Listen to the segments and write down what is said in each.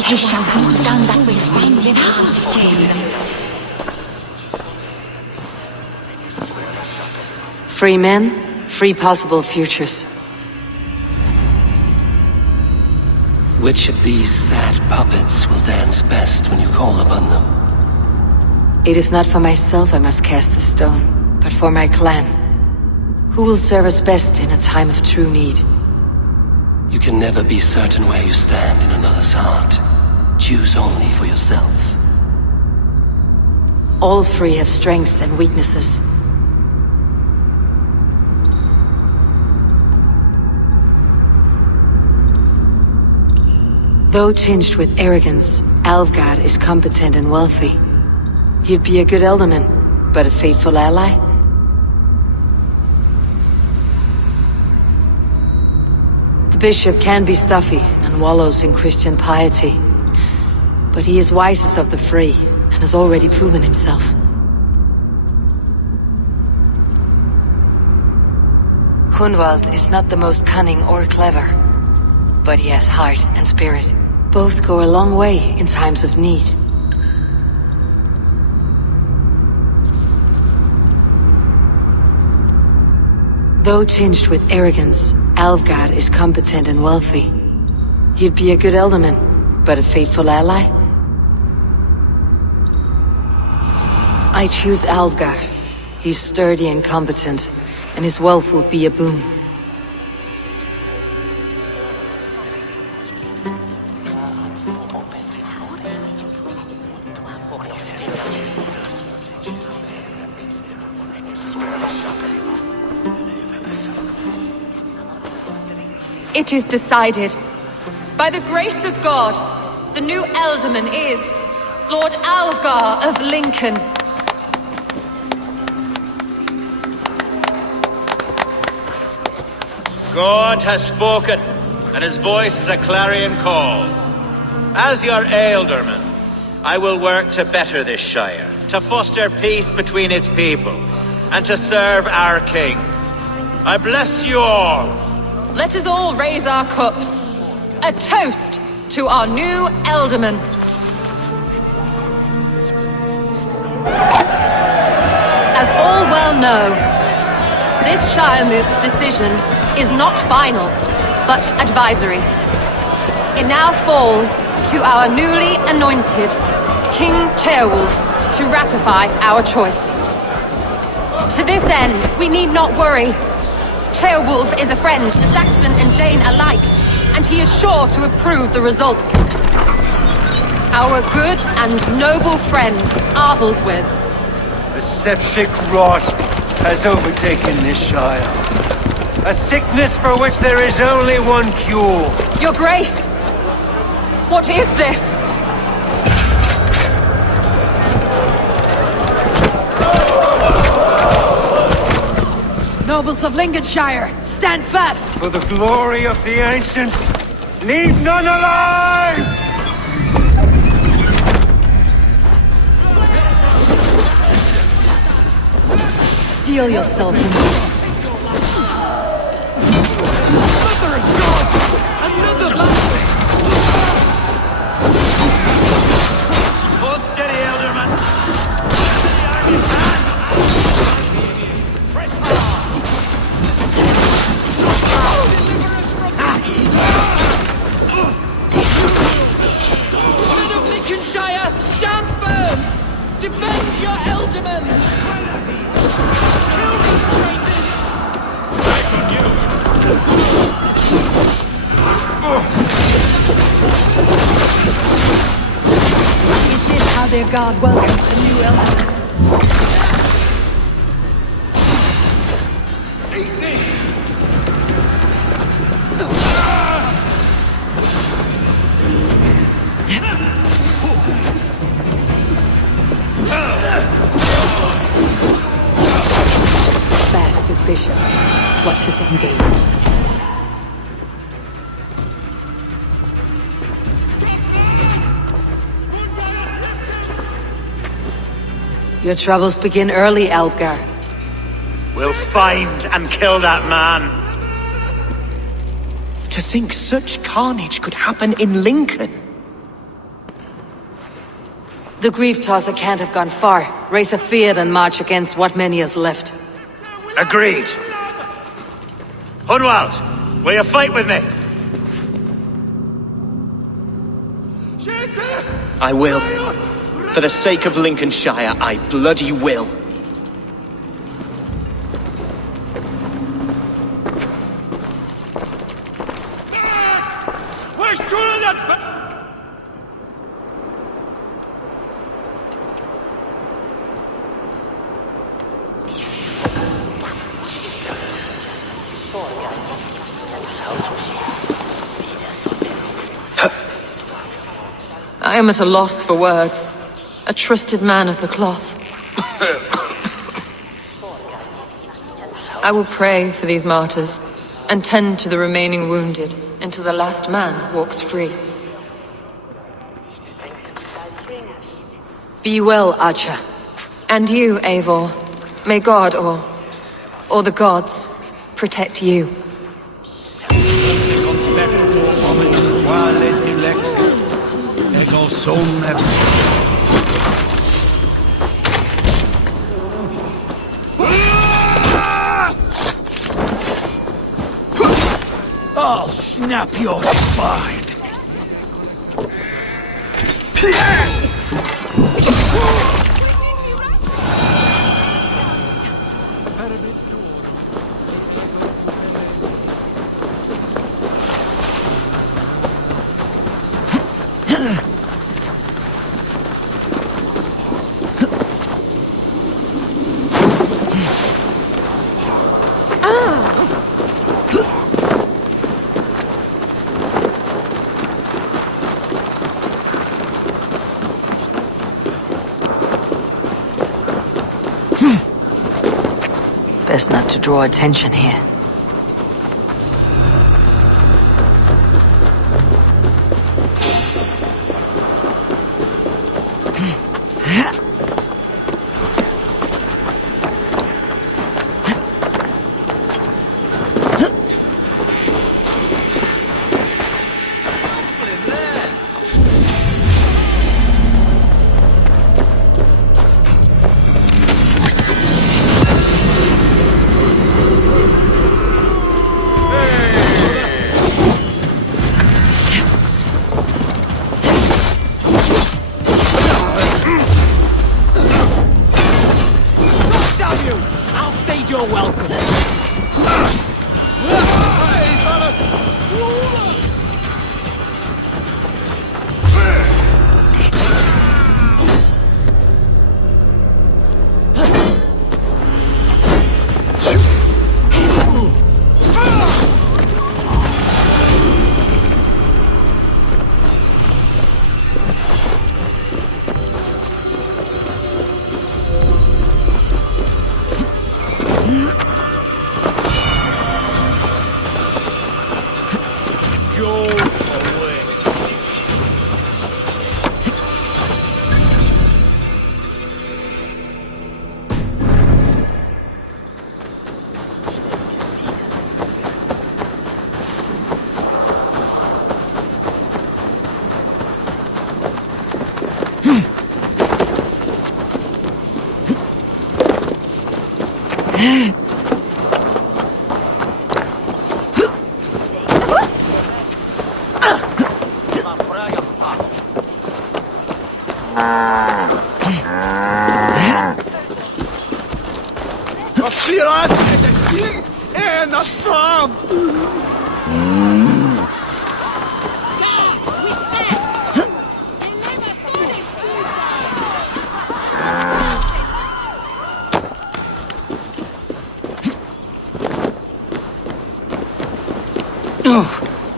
It shall be done that we find it hard to. Free men, free possible futures. Which of these sad puppets will dance best when you call upon them? It is not for myself I must cast the stone, but for my clan. Who will serve us best in a time of true need? You can never be certain where you stand in another's heart. Choose only for yourself. All three have strengths and weaknesses. Though tinged with arrogance, Alfgard is competent and wealthy. He'd be a good elderman, but a faithful ally? The bishop can be stuffy and wallows in Christian piety, but he is wisest of the three and has already proven himself. Hunwald is not the most cunning or clever, but he has heart and spirit. Both go a long way in times of need. Though tinged with arrogance, Alfgard is competent and wealthy. He'd be a good elderman, but a faithful ally? I choose Alfgard. He's sturdy and competent, and his wealth will be a boon. It is decided. By the grace of God, the new Elderman is Lord Alfgar of Lincoln. God has spoken, and his voice is a clarion call. As your Ealdorman, I will work to better this shire, to foster peace between its people, and to serve our king. I bless you all. Let us all raise our cups. A toast to our new Elderman. As all well know, this Shiremoot's decision is not final, but advisory. It now falls to our newly anointed King Ceolwulf to ratify our choice. To this end, we need not worry. Ceolwulf is a friend to Saxon and Dane alike, and he is sure to approve the results. Our good and noble friend, Arthelswith. The septic rot has overtaken this shire. A sickness for which there is only one cure. Your Grace! What is this? Nobles of Lincolnshire, stand fast! For the glory of the ancients, leave none alive! Steel yourself in this. Another hold steady, Elderman. Press on. Deliver us from Men of Lincolnshire, stand firm! Defend your Elderman! Kill these traitors! Back on you. Is this how their god welcomes a new Elderman? Eat this. Bastard bishop. What's his end game? Your troubles begin early, Alfgar. We'll find and kill that man. To think such carnage could happen in Lincoln. The grief tosser can't have gone far. Raise a field and march against what many is left. Agreed. Hunwald, will you fight with me? I will. For the sake of Lincolnshire, I bloody will. I am at a loss for words. A trusted man of the cloth. I will pray for these martyrs, and tend to the remaining wounded, until the last man walks free. Be well, Archer. And you, Eivor. May God, or the gods, protect you. I'll snap your spine! Best not to draw attention here.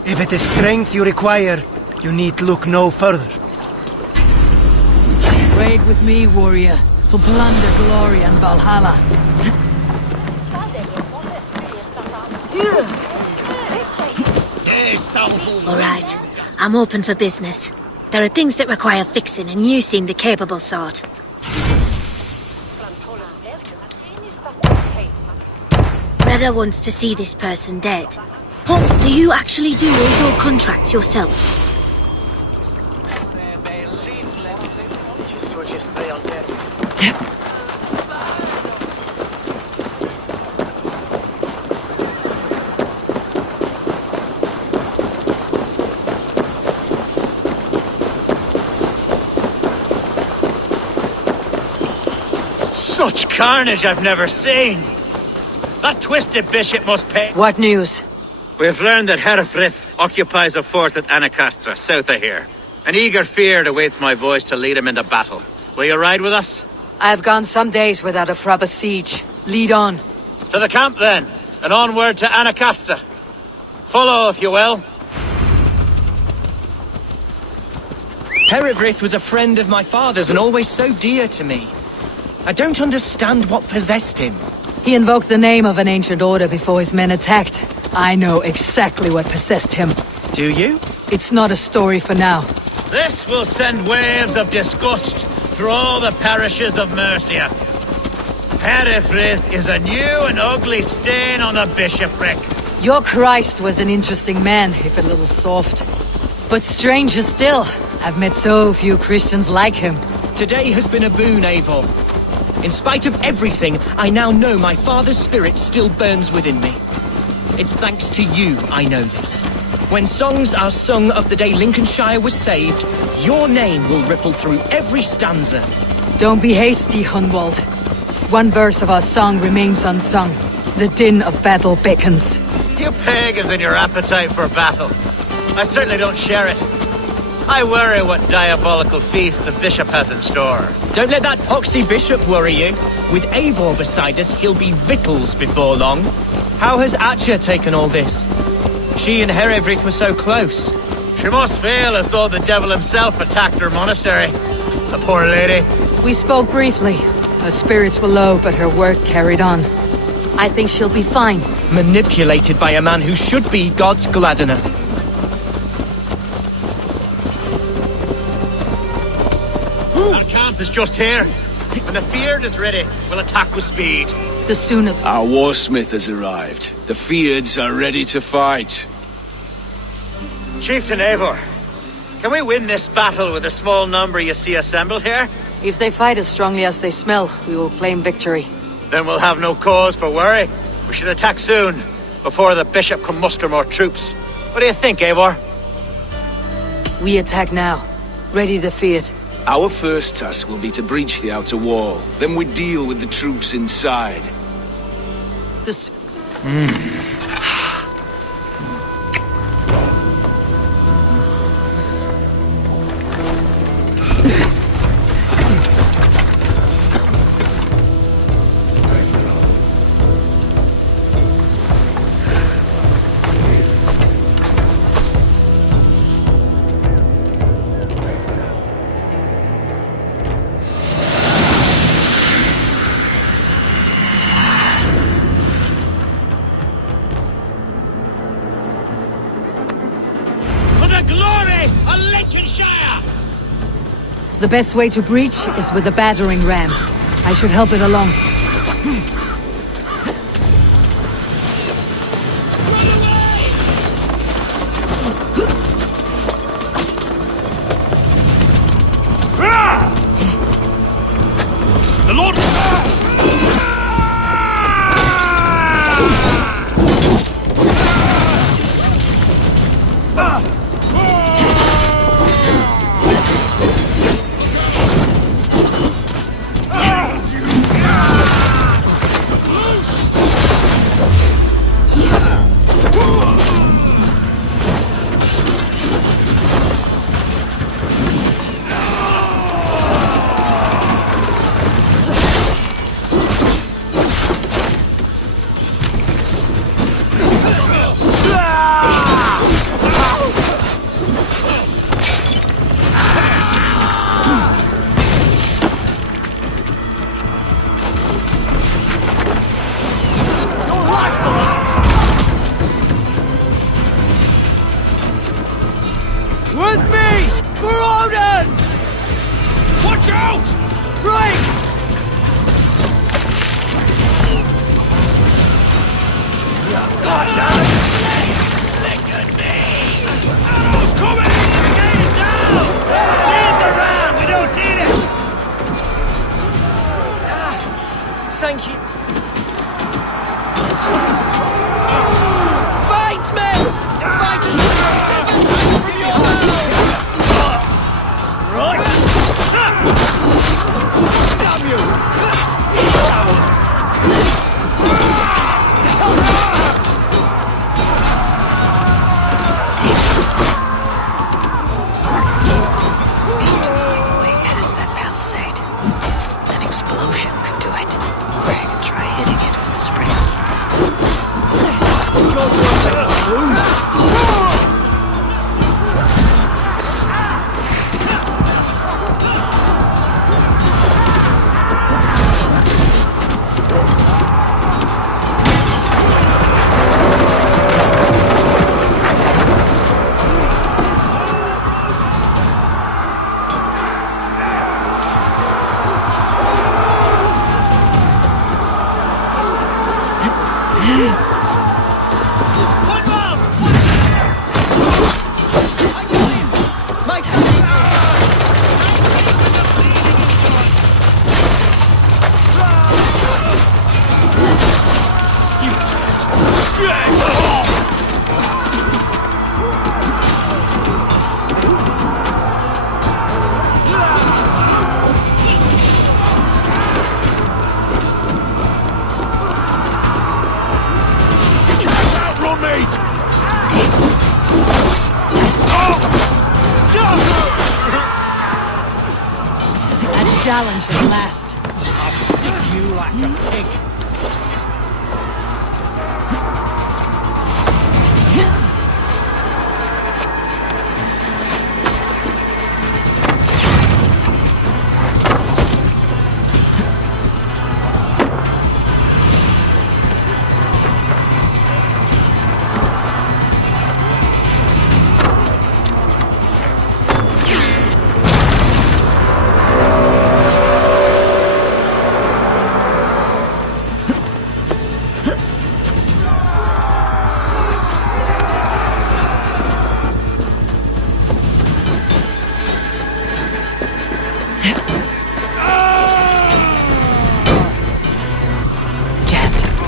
If it is strength you require, you need look no further. Trade with me, warrior, for plunder, glory, and Valhalla. All right. I'm open for business. There are things that require fixing, and you seem the capable sort. Reda wants to see this person dead. What, do you actually do all your contracts yourself? Such carnage I've never seen! That twisted bishop must pay— What news? We've learned that HEREFRITH occupies a fort at Anacastra, south of here. An eager fear awaits my voice to lead him into battle. Will you ride with us? I've gone some days without a proper siege. Lead on. To the camp then, and onward to Anacastra. Follow, if you will. HEREFRITH was a friend of my father's and always so dear to me. I don't understand what possessed him. He invoked the name of an ancient order before his men attacked. I know exactly what possessed him. Do you? It's not a story for now. This will send waves of disgust through all the parishes of Mercia. HEREFRITH is a new and ugly stain on the bishopric. Your Christ was an interesting man, if a little soft. But stranger still, I've met so few Christians like him. Today has been a boon, Eivor. In spite of everything, I now know my father's spirit still burns within me. It's thanks to you I know this. When songs are sung of the day Lincolnshire was saved, your name will ripple through every stanza. Don't be hasty, Hunwald. One verse of our song remains unsung. The din of battle beckons. You pagans and your appetite for battle. I certainly don't share it. I worry what diabolical feast the bishop has in store. Don't let that poxy bishop worry you. With Eivor beside us, he'll be victuals before long. How has Atcha taken all this? She and HEREFRITH were so close. She must feel as though the devil himself attacked her monastery. The poor lady. We spoke briefly. Her spirits were low, but her work carried on. I think she'll be fine. Manipulated by a man who should be God's gladdener. Our camp is just here. When the Feared is ready, we'll attack with speed. The sooner... Our warsmith has arrived. The Feareds are ready to fight. Chieftain Eivor, can we win this battle with the small number you see assembled here? If they fight as strongly as they smell, we will claim victory. Then we'll have no cause for worry. We should attack soon, before the bishop can muster more troops. What do you think, Eivor? We attack now. Ready the Feared. Our first task will be to breach the outer wall. Then we deal with the troops inside. This... The best way to breach is with a battering ram. I should help it along. The Lord... Thank you. Fight, men! Fight as from your mouth! Right! Damn you! Need to find a way past that palisade. An explosion could do it. Or I could try hitting it with a sprinkler. Challenge at last. I'll stick you like a pig.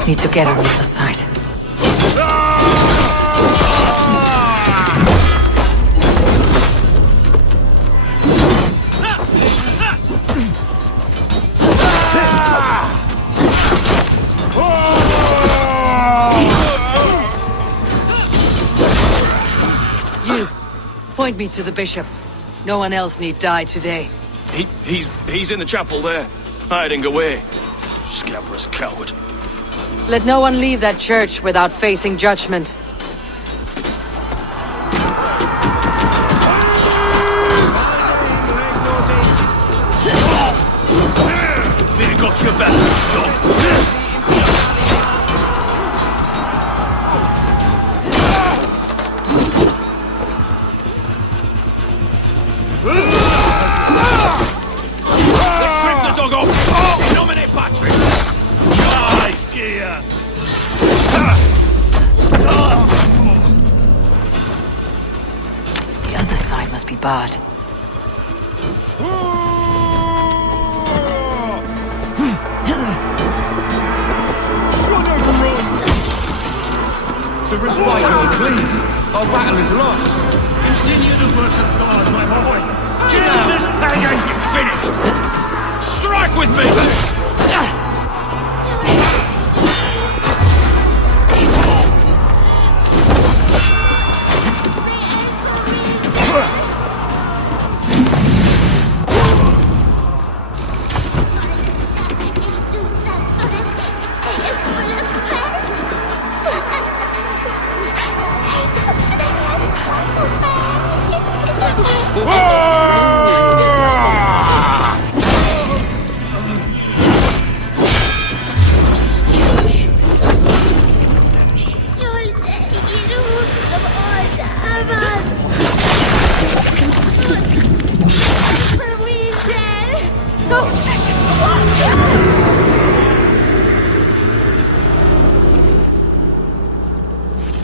Need to get on the other side. You, point me to the bishop. No one else need die today. He's in the chapel there, hiding away. Scabrous coward. Let no one leave that church without facing judgment. Think you got your back, Let's strip the dog off! Nominate Patrick! Nice gear! The other side must be barred. To respite me, please. Our battle is lost. Continue the work of God, my boy! Kill this pagan! You're finished! Strike with me!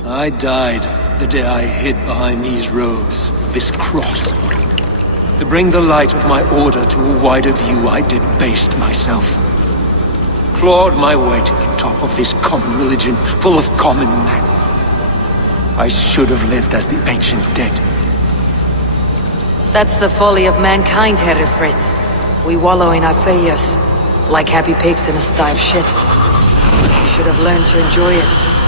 I died the day I hid behind these robes, this cross. To bring the light of my order to a wider view, I debased myself. clawed my way to the top of this common religion full of common men. I should have lived as the ancient dead. That's the folly of mankind, HEREFRITH. We wallow in our failures, like happy pigs in a sty of shit. We should have learned to enjoy it.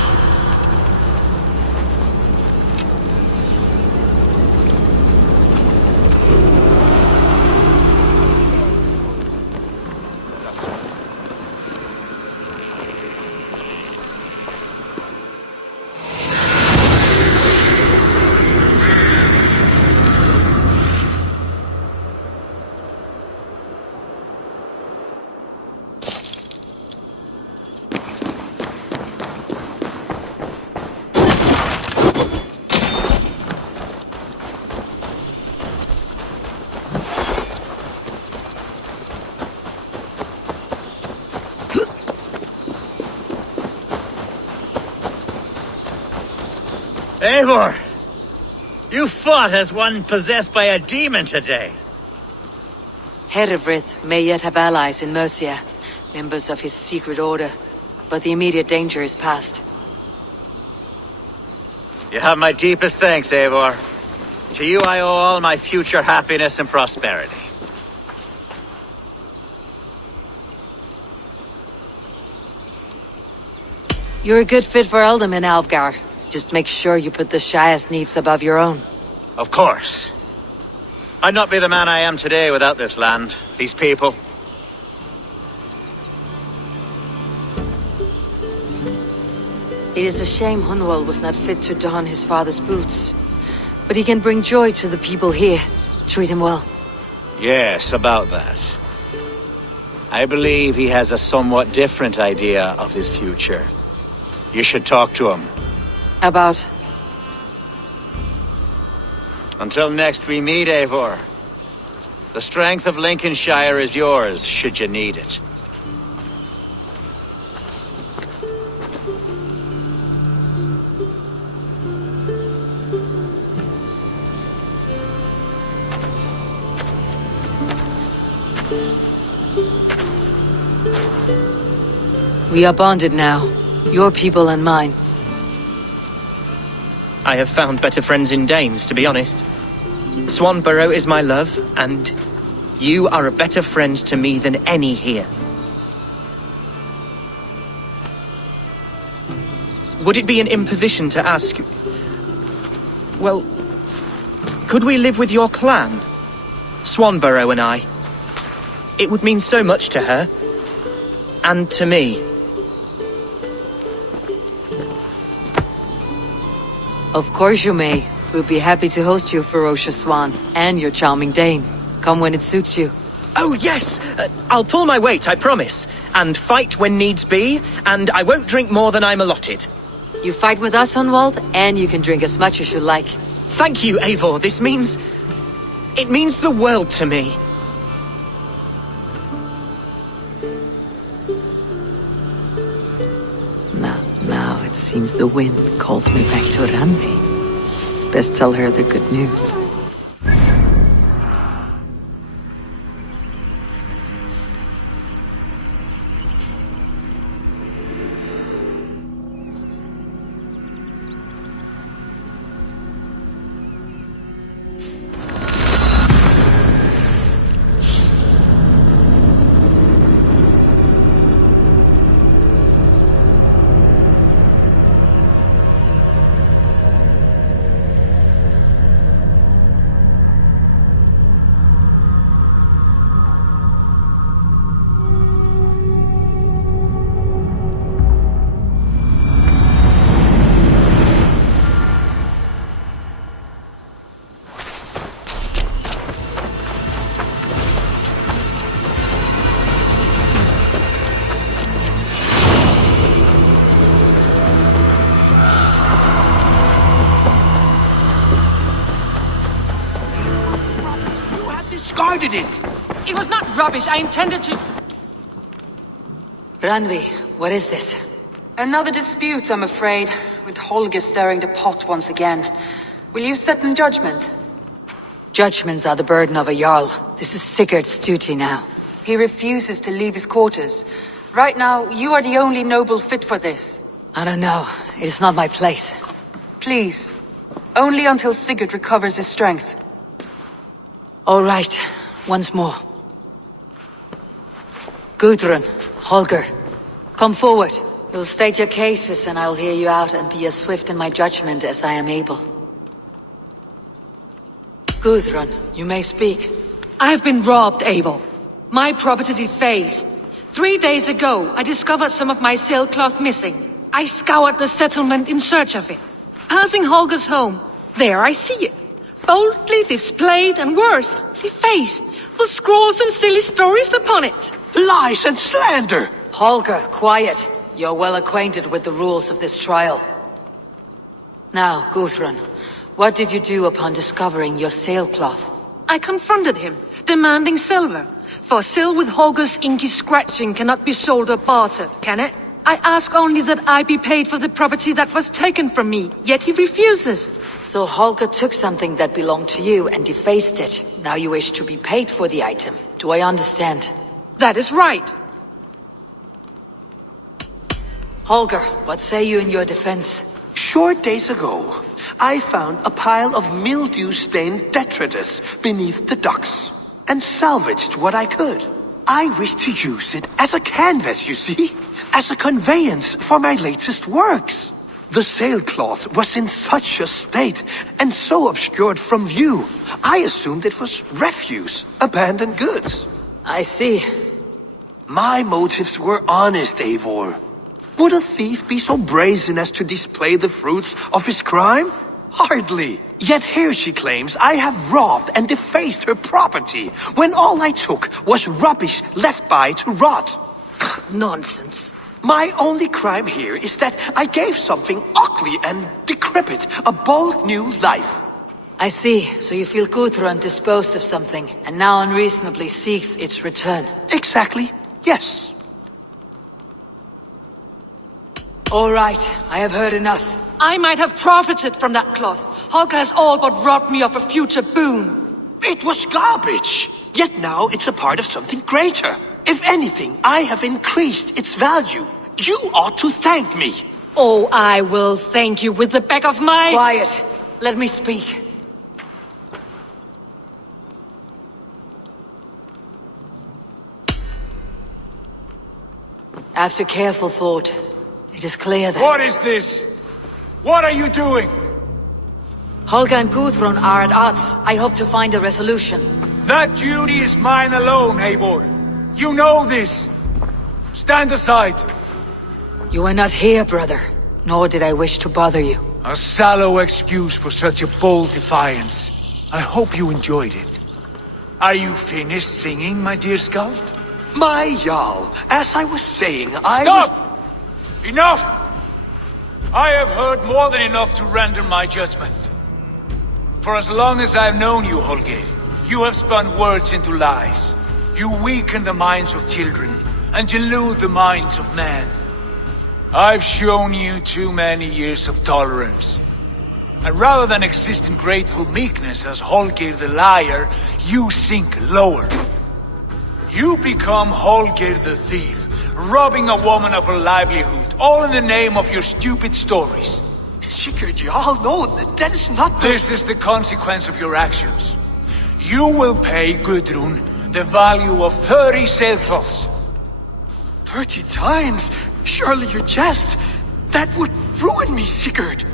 Eivor! You fought as one possessed by a demon today. HEREFRITH may yet have allies in Mercia, members of his secret order, but the immediate danger is past. You have my deepest thanks, Eivor. To you I owe all my future happiness and prosperity. You're a good fit for Ealdorman, Alfgar. Just make sure you put the Shire's needs above your own. Of course. I'd not be the man I am today without this land, these people. It is a shame Hunwald was not fit to don his father's boots. But he can bring joy to the people here. Treat him well. Yes, about that. I believe he has a somewhat different idea of his future. You should talk to him. About? Until next we meet, Eivor. The strength of Lincolnshire is yours, should you need it. We are bonded now. Your people and mine. I have found better friends in Danes, to be honest. Swanborough is my love, and you are a better friend to me than any here. Would it be an imposition to ask... Well, could we live with your clan? Swanborough and I. It would mean so much to her. And to me. Of course you may. We'll be happy to host you, ferocious swan, and your charming Dane. Come when it suits you. Oh, yes! I'll pull my weight, I promise. And fight when needs be, and I won't drink more than I'm allotted. You fight with us, Hunwald, and you can drink as much as you like. Thank you, Eivor. This means... it means the world to me. Now it seems the wind calls me back to Randi. Best tell her the good news. It was not rubbish. I intended to... Randvi, what is this? Another dispute, I'm afraid, with Holger stirring the pot once again. Will you set in judgment? Judgments are the burden of a Jarl. This is Sigurd's duty now. He refuses to leave his quarters. Right now, you are the only noble fit for this. I don't know. It is not my place. Please. Only until Sigurd recovers his strength. All right. Once more. Gudrun, Holger, come forward. You'll state your cases and I'll hear you out and be as swift in my judgment as I am able. Gudrun, you may speak. I have been robbed, Eivor. My property defaced. 3 days ago, I discovered some of my sailcloth missing. I scoured the settlement in search of it. Passing Holger's home, there I see it. Boldly displayed and worse, defaced, with scrawls and silly stories upon it. Lies and slander! Holger, quiet. You're well acquainted with the rules of this trial. Now, Gudrun, what did you do upon discovering your sailcloth? I confronted him, demanding silver. For sil with Holger's inky scratching cannot be sold or bartered, can it? I ask only that I be paid for the property that was taken from me, yet he refuses. So Holger took something that belonged to you and defaced it. Now you wish to be paid for the item. Do I understand? That is right. Holger, what say you in your defense? Short days ago, I found a pile of mildew-stained detritus beneath the docks, and salvaged what I could. I wish to use it as a canvas, you see? As a conveyance for my latest works. The sailcloth was in such a state, and so obscured from view, I assumed it was refuse, abandoned goods. I see. My motives were honest, Eivor. Would a thief be so brazen as to display the fruits of his crime? Hardly. Yet here she claims I have robbed and defaced her property, when all I took was rubbish left by to rot. Nonsense. My only crime here is that I gave something ugly and decrepit a bold new life. I see. So you feel Gudrun disposed of something, and now unreasonably seeks its return. Exactly. Yes. All right. I have heard enough. I might have profited from that cloth. Holger has all but robbed me of a future boon. It was garbage. Yet now it's a part of something greater. If anything, I have increased its value. You ought to thank me. Oh, I will thank you with the back of my... Quiet. Let me speak. After careful thought, it is clear that... What is this? What are you doing? Holger and Gudrun are at odds. I hope to find a resolution. That duty is mine alone, Eivor. You know this. Stand aside. You were not here, brother. Nor did I wish to bother you. A sallow excuse for such a bold defiance. I hope you enjoyed it. Are you finished singing, my dear Skald? My Jarl, as I was saying, Stop! Enough! I have heard more than enough to render my judgment. For as long as I've known you, Holger, you have spun words into lies. You weaken the minds of children, and delude the minds of men. I've shown you too many years of tolerance. And rather than exist in grateful meekness as Holger the liar, you sink lower. You become Holger the thief, robbing a woman of her livelihood, all in the name of your stupid stories. Sigurd, Jarl, no, that is not the... This is the consequence of your actions. You will pay Gudrun the value of 30 sailcloths. 30 times? Surely you jest. That would ruin me, Sigurd.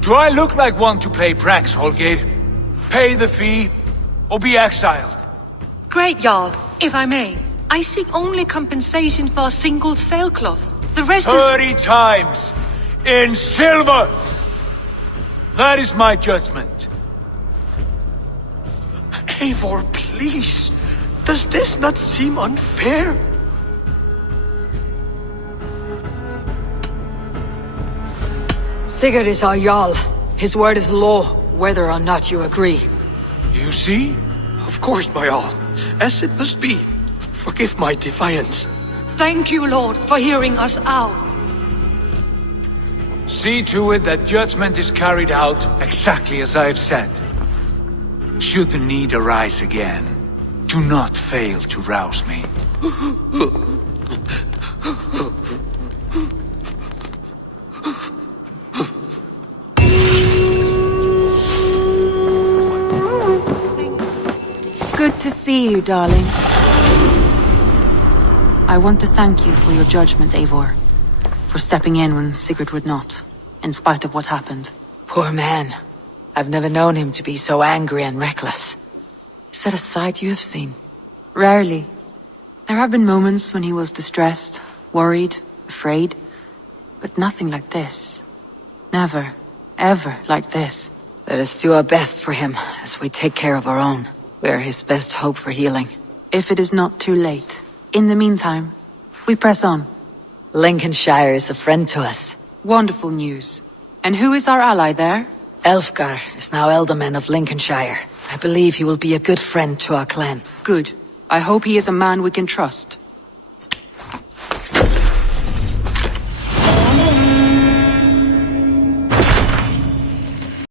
Do I look like one to play pranks, Holger? Pay the fee, or be exiled. Great, Jarl, if I may. I seek only compensation for a single sailcloth. The rest 30 times! In silver! That is my judgment. Eivor, please. Does this not seem unfair? Sigurd is our Jarl. His word is law, whether or not you agree. You see? Of course, my Jarl. As it must be. Forgive my defiance. Thank you, Lord, for hearing us out. See to it that judgment is carried out exactly as I have said. Should the need arise again, do not fail to rouse me. Good to see you, darling. I want to thank you for your judgment, Eivor. For stepping in when Sigurd would not, in spite of what happened. Poor man. I've never known him to be so angry and reckless. Is that a side you have seen? Rarely. There have been moments when he was distressed, worried, afraid. But nothing like this. Never, ever like this. Let us do our best for him as we take care of our own. We're his best hope for healing. If it is not too late. In the meantime, we press on. Lincolnshire is a friend to us. Wonderful news. And who is our ally there? Elfgar is now Ealdorman of Lincolnshire. I believe he will be a good friend to our clan. Good. I hope he is a man we can trust.